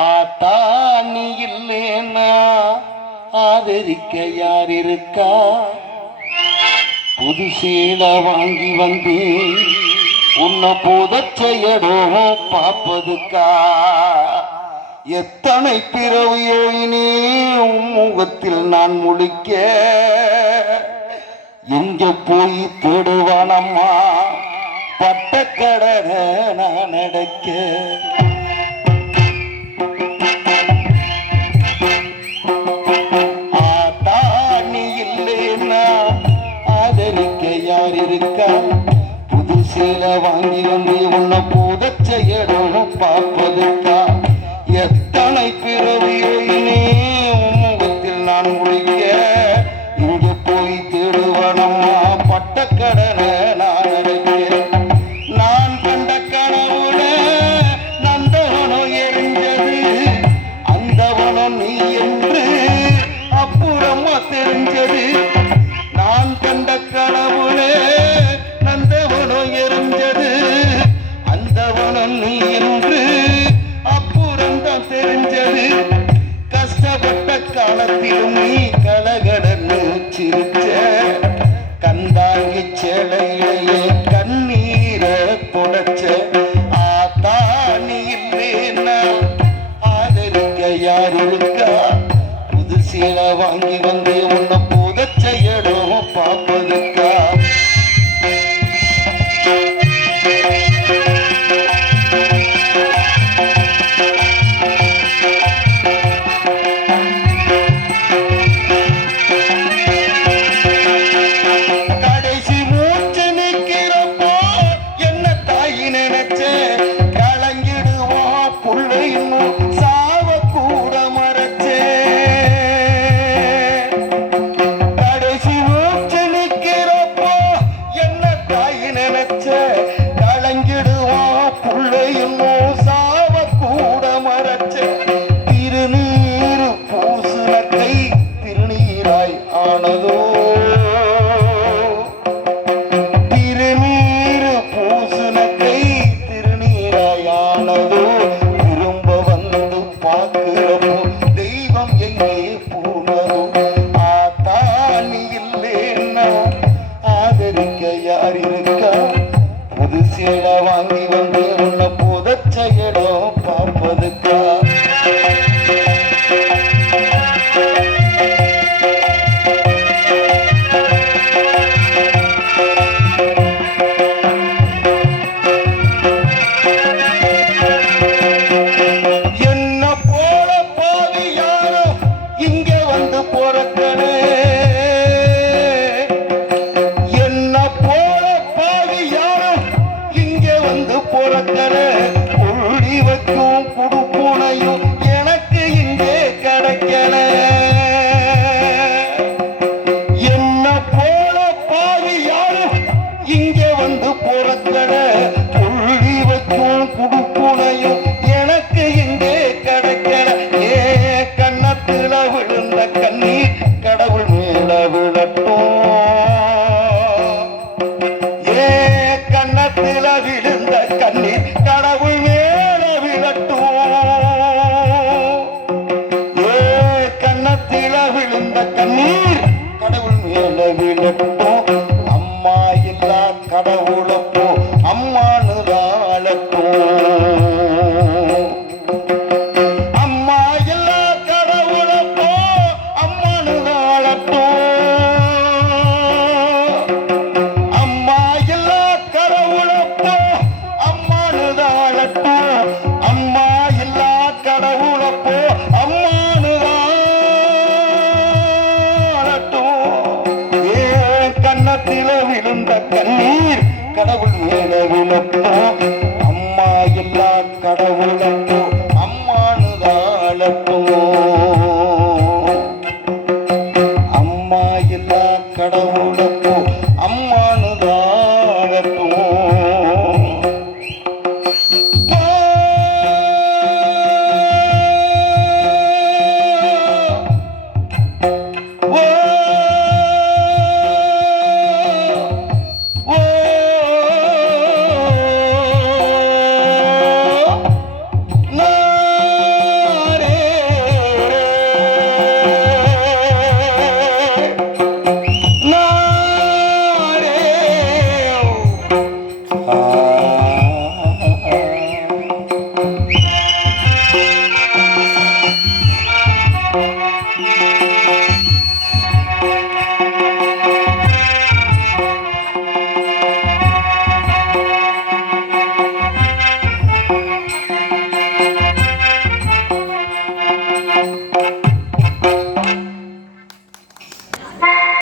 ஆத்தா நீ இல்லேன்னா ஆதரிக்க யார் இருக்கா? புது சீல வாங்கி வந்து உன்னை புதச்செயடும் பார்ப்பதுக்கா? எத்தனை பிறவியோ இனி முகத்தில் நான் முழிக்க எங்க போய் தேடுவானம்மா பட்டக்கடனை நான் அடைக்க? ஆத்தா நீ இல்லைன்னா ஆதரிக்க யார் இருக்கா? புது சீலை வாங்கி வந்து உன்னை புதச்செயடும் பார்ப்பதுக்கா? எத்தனை பிறவியோ இனி முகத்தில் நான் முழிக்க இங்க போய் தேடுவனம்மா பட்டக்கடனை நான் அடைக்க? நான் கண்ட கனவுல நந்தவனம் எரிஞ்சது அந்தவனம் நீ என்று அப்புறமா தெரிஞ்சது. நான் கண்ட கனவுல நந்தவனம் எரிஞ்சது அந்தவனம் நீ என்று அப்புறம்தான் தெரிஞ்சது. கஷ்டப்பட்ட காலத்திலும் நீ கலகடன்னு சிரிச்ச கந்தாங்கி சேலையிலேயே கண்ணீரை புடைச்ச. ஆத்தா நீ இல்லேன்னா ஆதரிக்க யார் இருக்கா? புது சீலை வாங்கி வந்து உன்னை புதச்செயடும் பார்ப்பதுக்கா? புது சீலை வாங்கி வந்து உன்னை புதச்செயடும் பார்ப்பதுக்கா? என்ன போல பாவி யாரோ இங்க வந்து போறக்கனே? புள்ளி வைக்கும்